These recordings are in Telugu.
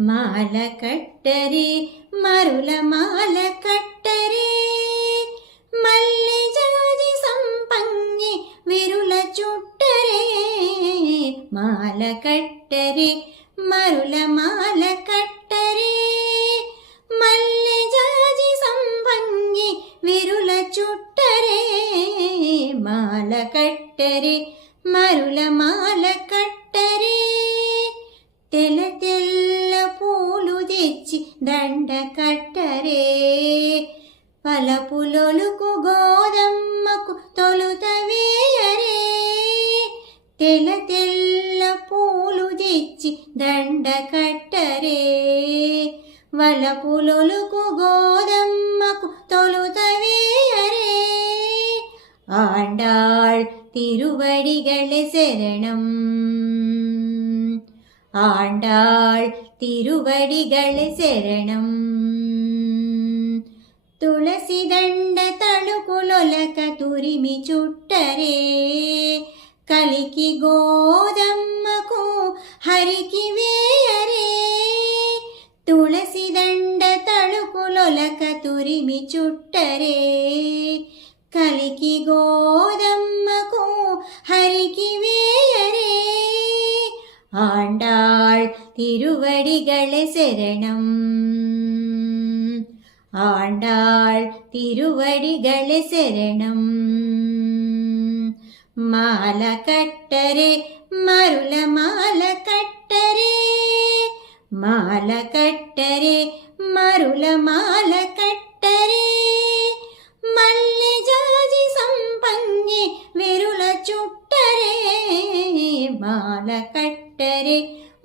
మాల కట్టరే మరుల మాల కట్టరే. మల్లె జాజి సంపంగి విరుల చుట్టరే మాల కట్టరే మరుల మాల కట్టరే. మల్లె జాజి సంపంగి విరుల చుట్టరే మాల కట్టరే మరుల మాల దండ కట్టరే పలపులొలుకు గోదమ్మకు తొలుత వేయరే తెల్ల తెల్ల పూలు తెచ్చి దండ కట్టరే వలపులొలుకు గోదమ్మకు తొలుత వేయరే ஆண்டாள் திருவடிகளே சரணம் ஆண்டாள் திருவடிகளே శరణం తులసి దండ తళుకులొలక తురిమి చుట్టరే కలికి గోదమ్మకు హరికి వేయరే తులసి దండ తళుకులొలక తురిమి చుట్టరే కలికి గోదమ్మకు ஆண்டாள் திருவடிகளை சரணம். ஆண்டாள் திருவடிகளை சரணம். மால கட்டரே மருள மால கட்டரே. மால கட்டரே மருள மால கட்டரே. மல்லி ஜாஜி சம்பங்கி விருள சுட்டரே. மால கட்ட കൂട്ടരെ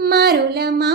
മരുളമാ